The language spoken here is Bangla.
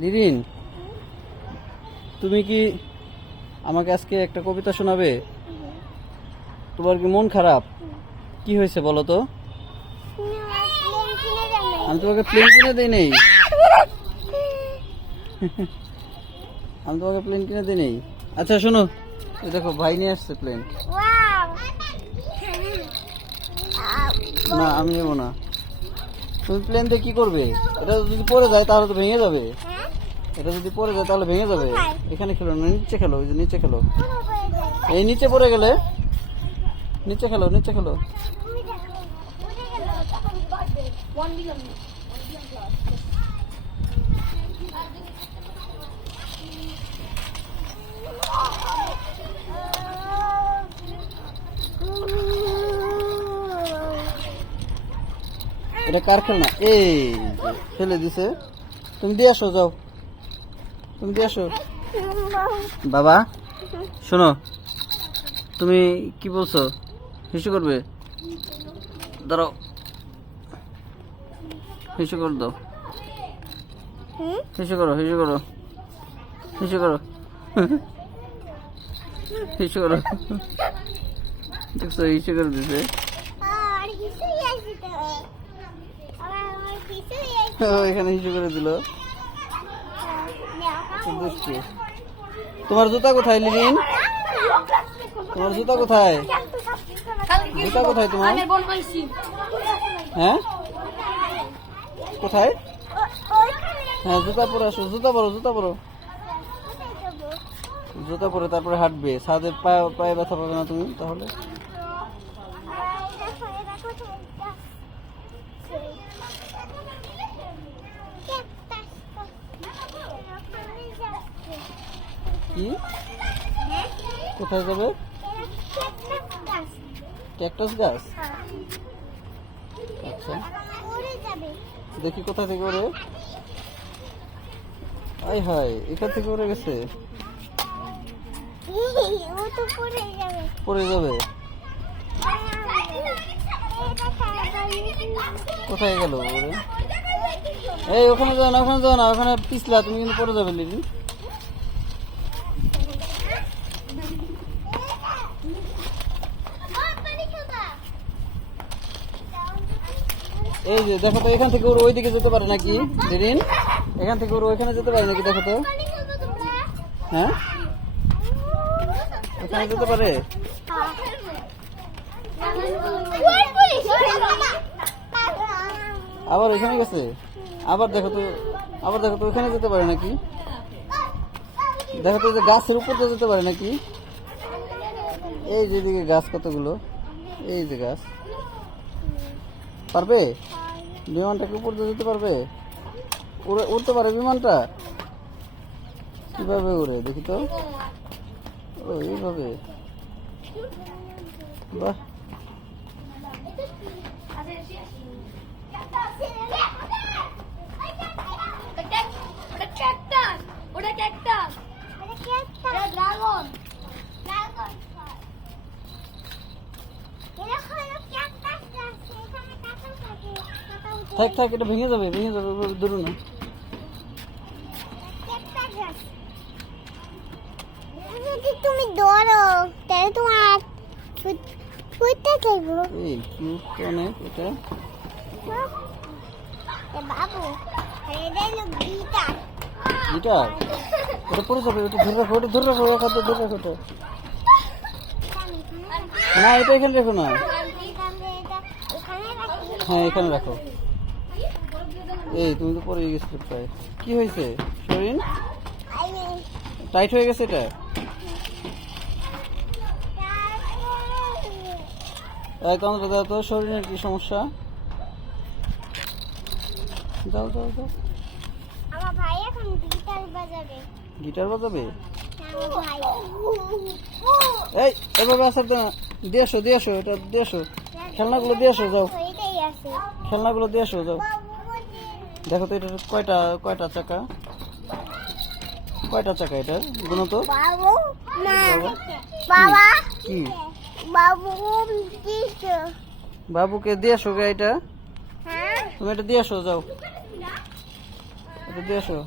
লিরিন তুমি কি আমাকে আজকে একটা কবিতা শোনাবে? তোমার কি মন খারাপ? কি হয়েছে বলো তো? আমি তোমাকে প্লেন কিনে দিই নেই। আমি তোমাকে প্লেন কিনে দিই নেই। আচ্ছা শোনো। এই দেখো ভাই নিয়ে আসছে প্লেন না আমি নেব না। তুমি প্লেন দিয়ে কি করবে? এটা যদি পড়ে যায়, তাহলে তো ভেঙে যাবে। এটা যদি পড়ে যায়, তাহলে ভেঙে যাবে। এখানে খেলো না, নিচে খেলো, ওই যে নিচে খেলো। এই নিচে পড়ে গেলে। নিচে খেলো নিচে খেলো। এটা কার খেলনা এই ফেলে দিছে। তুমি দিয়ে আসো, যাও। তুমি দিয়ে আসো। বাবা, শোনো, তুমি কি বলছো? হিসু করবে? দাঁড়াও। হিসু করে দাও। হিসু করো হিসু করো। হিসু করো। হিসু করো। দেখছ, হিসু করে দিছে। এখানে হিসু করে দিল। তোমার জুতা কোথায়, লিলিন? তোমার জুতা কোথায়? জুতা কোথায় তোমার? হ্যাঁ? কোথায়? হ্যাঁ জুতা পরে আসো, জুতা পরো জুতা পরো। জুতা পরে তারপরে হাঁটবে। সাথে পায়ে পায়ে ব্যথা পাবে না তুমি, তাহলে? কি? কোথায় যাবে? ক্যাকটাস গাছ? আচ্ছা। দেখি কোথা থেকে ওরে? আই হাই এখান থেকে ওরে গেছে। পড়ে যাবে পড়ে যাবে। কোথায় গেল ওরে? এই ওখানে যাও না ওখানে যাও না ওখানে পিছলা তুমি কিন্তু পড়ে যাবে লিলি। এই যে, দেখো তো, এখান থেকে ওর ওইদিকে যেতে পারে নাকি লিরিন এখান থেকে ওর ওইখানে যেতে পারে নাকি, দেখো তো। হ্যাঁ? ওখানে যেতে পারে? আবার ওইখানে গেছে? আবার দেখো তো, আবার দেখো তো, ওইখানে যেতে পারে নাকি? দেখো তো যে গাছের উপর দিয়ে যেতে পারে নাকি? এই যেদিকে গাছ কতগুলো? এই যে গাছ। পারবে? বিমানটা কি উপর দিয়ে যেতে পারবে? উড়ে, উড়তে পারে বিমানটা? কীভাবে উড়ে, দেখি তো। ও, এইভাবে। বাহ। থাক থাক এটা ভেঙে যাবে ভেঙে যাবে ওভাবে ধরো না। তুমি দৌড়ো তাহলে তোমার ফুটতে চাইব এই কিউট অনেক এটা? বাবু এটা হলো গিটার। গিটার? এটা পড়ে যাবে এটা ধরে রাখো এটা ধরে রাখো এক হাতে ধরে রাখো এটা। না এটা এখানে রাখো না। হ্যাঁ এখানে রাখো। এই তুমি তো পড়ে গেছো প্রায়। কি হয়েছে শরীর? টাইট হয়ে গেছে এটা? একদম দাদা তো শরীরের কি সমস্যা? যাও যাও যাও আমার ভাই এখন গিটার বাজাবে। গিটার বাজাবে? এই এভাবে আসার না। দিয়ে আসো এটা দিয়ে আসো। খেলনাগুলো দিয়ে আসো যাও। খেলনাগুলো দিয়ে আসো যাও। দেখো তো এটা কয়টা কয়টা চাকা? কয়টা চাকা এটা গুণ তো। বাবু কি? বাবুকে দিয়ে আসো গাড়িটা হ্যাঁ। তুমি এটা দিয়ে আসো যাও। এটা দিয়ে আসো।